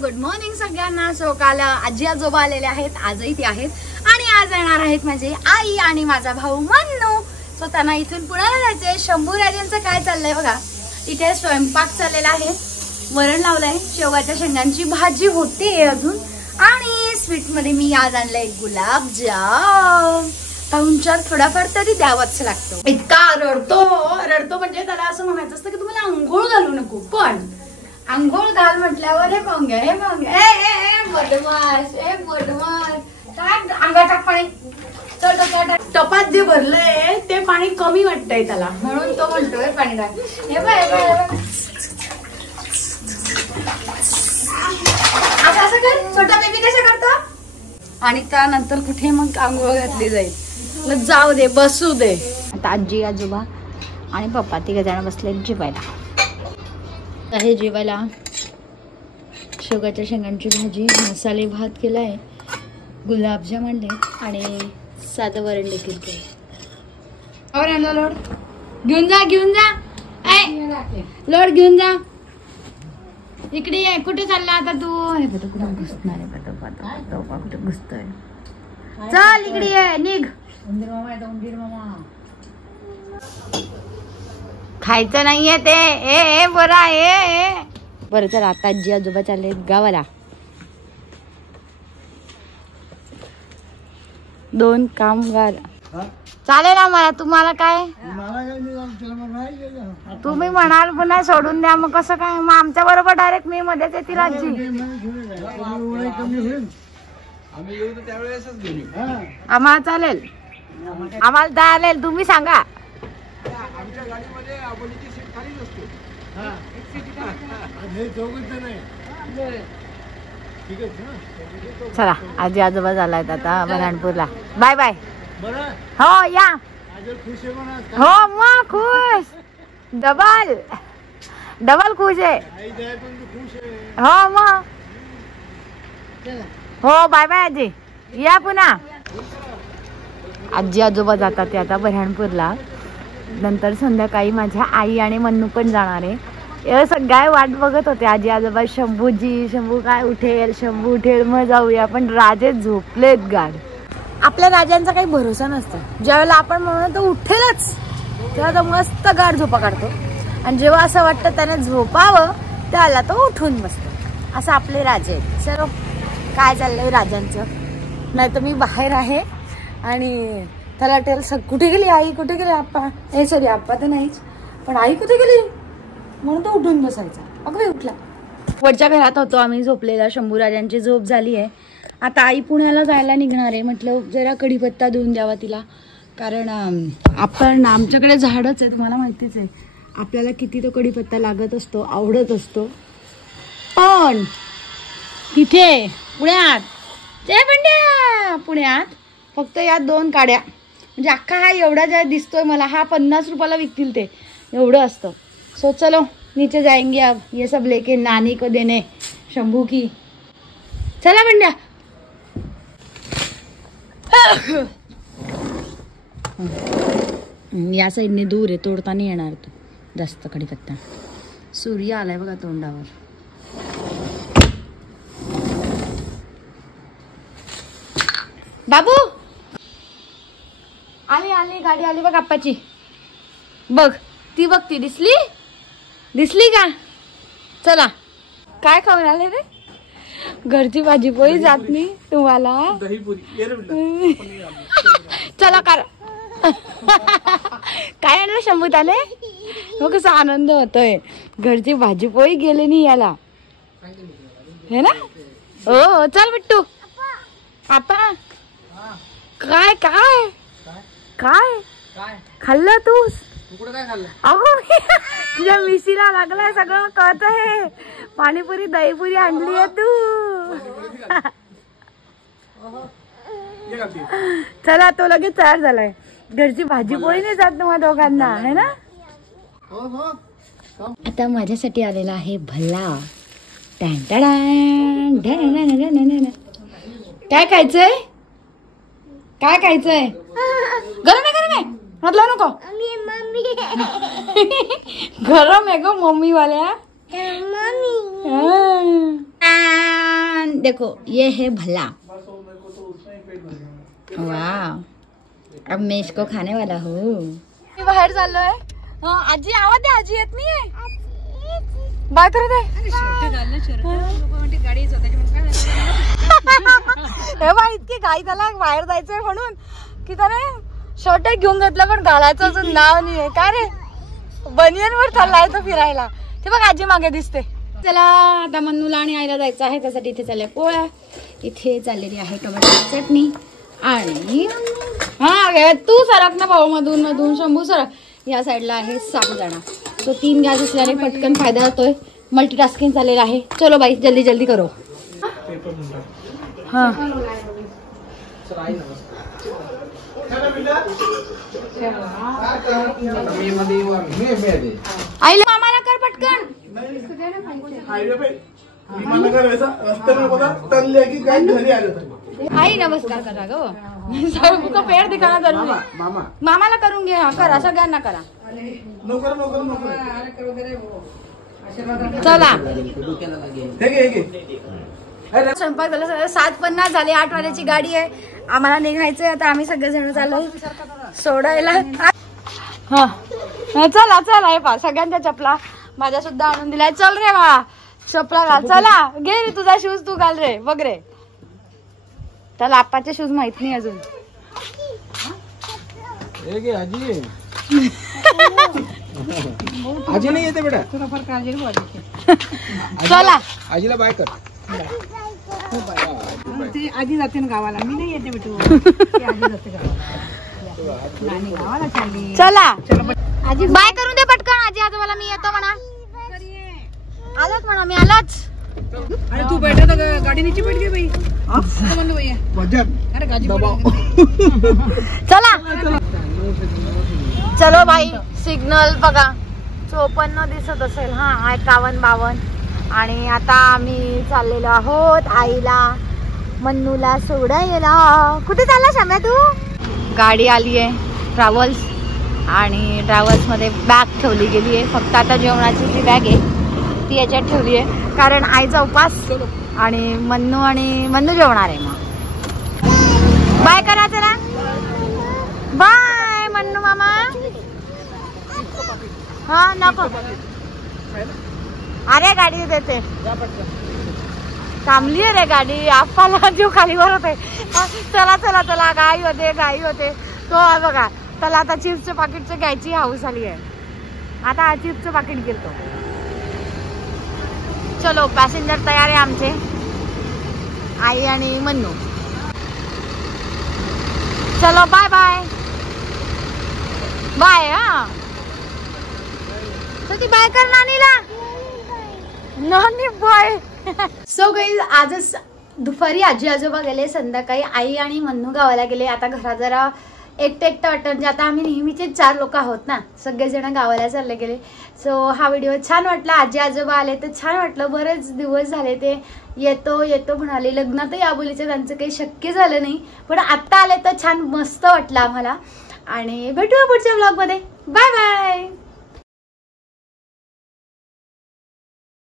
Good morning सगळ्यांना. So काल आजी आजोबा आलेले आहेत, आजही ते आहेत आणि आज येणार आहेत माझे आई आणि माझा भाऊ मन्नू. सो त्यांना इथून पुण्याला जायचंय. शंभू राजांचं काय चाललंय बघा, इथे स्वयंपाक चाललेला आहे. वरण लावलंय, शेवगाच्या शेंगांची भाजी होते अजून, आणि स्वीट मध्ये मी आज आणलंय गुलाबजाम. पाहुणचार थोडाफार तरी द्यावाच लागतो. इतका रडतो म्हणजे त्याला असं म्हणायचं असतं की तुम्हाला आंघोळ घालू नको, पण आंघोळ घाल म्हटल्यावर हे पाहुण्या बदमाश काय अंगा टाक पाणी. टपात जे भरलंय ते पाणी कमी वाटतंय त्याला, म्हणून तो म्हणतोय पाणी टाक. हे बघ असं कर, छोटा बेबी कसं करतो. आणि त्यानंतर कुठे मग आंघोळ घातली जाईल. जाऊ दे, बसू दे. आता आजी आजोबा आणि पप्पा तिघ जण बसले जेवायला. आहे जेवायला शेवगाच्या शेंगांची भाजी, मसाले भात केलाय, गुलाबजाम आणले आणि साधं वरण देखील केलं. लोड घेऊन जा लोड घेऊन जा. इकडे ये. कुठे चालला आता तू. हे बघ कुठे घुसणार आहे, कुठे घुसतोय. चल इकडे ये, निघ. खायचं नाहीये ते. ए बरा ए बरं. तर आता आजी आजोबा चालले गावाला. 2 कामगार चालेल ना मला. तुम्हाला काय, तुम्ही म्हणाल पुन्हा सोडून द्या, मग कसं काय. मग आमच्या बरोबर डायरेक्ट मे मध्येच येतील आजी. आम्हाला चालेल, आम्हाला चालेल. तुम्ही सांगा. चला आजी आजोबा झालायत आता बऱ्हाणपूरला. Bye bye. हो या. हो मग खुश, डबल खुश आहे. हो मग हो. बाय बाय आजी, या पुन्हा. आजी आजोबा जातात ते आता बऱ्हाणपूरला. नंतर संध्याकाळी माझ्या आई आणि मन्नू पण जाणार आहे. हे सगळे वाट बघत होते आजी आजोबा. शंभू काय उठेल, शंभू उठेल मग जाऊया. पण राजे झोपलेत गाड. आपल्या राजांचा काही भरोसा नसतो. ज्यावेळेला आपण म्हणून तो उठेलच, तेव्हा तो मस्त गाड झोपा काढतो. आणि जेव्हा असं वाटतं त्याने झोपावं, त्याला तो उठून बसतो. असं आपले राजे आहेत. चलो काय चाललंय राजांचं. नाही तर मी बाहेर आहे आणि त्याला टेल कुठे गेली आई, कुठे गेली आप्पा. हे सॉरी आप्पा तर नाहीच, पण आई कुठे गेली म्हणून तो उठून बसायचा. अगं उठला. वरच्या घरात होतो आम्ही झोपलेला. शंभू राजांची झोप झाली आहे. आता आई पुण्याला जायला निघणार आहे. म्हटलं जरा कढीपत्ता देऊन द्यावा तिला, कारण आपण आमच्याकडे झाडच आहे, तुम्हाला माहितीच आहे. आपल्याला किती तो कढीपत्ता लागत असतो, आवडत असतो. पण तिथे पुण्यात फक्त या 2 काड्या, म्हणजे अख्खा हा एवढा ज्या दिसतोय मला, हा 50 रुपयाला विकतील ते, एवढं असतं. सो चलो नीचे जाएंगे अब, ये सब लेके नानी को देने शंभू की. चला बंड्या. या साईडने दूर आहे, तोडता नाही येणार तो जास्त कढीपत्ता. सूर्य आलाय बघा तोंडावर. बाबू आली गाडी आली बघ आप्पाची. बघ ती दिसली का. चला काय खाऊन आले रे. घरची भाजी पोळी जात नाही तुम्हाला. चला कर. काय आणलं शंभू त्याने. हो कसा आनंद होतोय. घरची भाजी पोळी गेली नाही याला, हे ना. हो चल बिट्टू. आपा काय काय काय खाल्लं तूस. अगो तुझ्या मिशीला लागलाय सगळं कळत आहे. पाणीपुरी दहीपुरी आणली आहे तू. चला तो लगेच तयार झालाय. घरची भाजी पोळी नाही जात तुम्हाला दोघांना, है ना. आता माझ्यासाठी आलेला आहे भल्ला. काय खायचंय, काय खायचंय. गरम आहे हात लावू नको. गरम आहे ग मम्मी वाल्या. देखो ये है भला, वाह, अब मैं इसको खाने वाला हूँ। बाहेर चाललोय। आजी आवाज दे, आजी येत नाहीये, बाय करू दे। हे बा इतकी घाई त्याला बाहेर जायचंय म्हणून की त्याने शर्ट घेऊन घेतलं पण घालायचं अजून नाव नाहीये। काय रे बनियनवर चाललाय तो फिरायला। ते बघ आजी मागे दिसते। चला आता मन्नूला आणि आईला जायचं आहे, त्यासाठी इथे चालल्या पोळ्या, इथे चाललेली आहे टोमॅटोची चटणी आणि हा तू सरक ना भाऊ, मधून मधून शंभू सरक। या साईडला आहे साबुदाणा। तो 3 गॅस असल्याने पटकन फायदा होतोय, मल्टीटास्किंग चाललेलं आहे। चलो बाई जल्दी जल्दी करो। हाँ आईला मामाला कर पटकन। आई नमस्कार करा गो, सबको पैर दिखाना जरूरी है। मामाला करून घे, करा सगळ्यांना करा। चला स्वयंपाक झाला, 7:50 झाले, 8 वाजेची गाडी आहे, आम्हाला निघायचंय आता। आम्ही सगळेजण चाललो सोडायला। हा चला चला, हे पा सगळ्यांच्या चपला माझ्या सुद्धा आणून दिलाय। चल रे बा चपला घाल, चला घे रे तुझा शूज तू घाल रे, बघ रे त्याला आपाचे शूज माहित नाही अजून। आजी नाही येते बेटा, चला आजीला बाय कर। आजी जाते ना गावाला, मी नाही येते बेटू। आजी जाते गावाला चालली। चला आजी बाय करून दे पटकन आजी आजोबाला। मी येतो म्हणा, आलोच म्हणा, मी आलोच। अरे तू बैठा तर गाडी नीचे बैठ गई भाई। अरे गाजी चला चलो भाई, सिग्नल बघा 54 दिसत असेल, हा 51 52। आणि आता आम्ही चाललेलो आहोत आईला मन्नूला सोडायला। कुठे चालला शाम्या तू? गाडी आली आहे ट्रॅव्हल्स, आणि ट्रॅव्हल्स मध्ये बॅग ठेवली गेली आहे। फक्त आता जेवणाची जी बॅग आहे ती याच्यात ठेवली आहे, कारण आईचा उपास आणि मन्नू जेवणार आहे। मग बाय करा चला, बाय मन्नू मामा। हा नको, अरे गाडी देते, थांबली आहे रे गाडी, आपाला जीव खाली वर होते। चला चला चला, गाई होते तो बघा, त्याला आता चिप्सच्या पाकिटचं घ्यायची हाऊस आली आहे। आता चिप्सचं पाकिट घेतो। चलो पॅसेंजर तयार आहे आमचे, आई आणि मन्नू। चलो बाय बाय बाय। हा ती बाय कर नानीला, नानी बाय। सो गाईज आजच दुपारी आजी आजोबा गेले, संध्याकाळी आई आणि मन्नू गावाला गेले। आता घरात जरा एकटं वाटतं, म्हणजे आता आम्ही नेहमीचे 4 लोक आहोत ना, सगळेजण गावाला चालले गेले। सो हा व्हिडिओ छान वाटला, आजी आजोबा आले तर छान वाटलं। बरेच दिवस झाले ते येतो म्हणाले, लग्नातही आबोलीचं त्यांचं काही शक्य झालं नाही, पण आता आले तर छान मस्त वाटलं आम्हाला। आणि भेटूया पुढच्या ब्लॉग मध्ये, बाय बाय।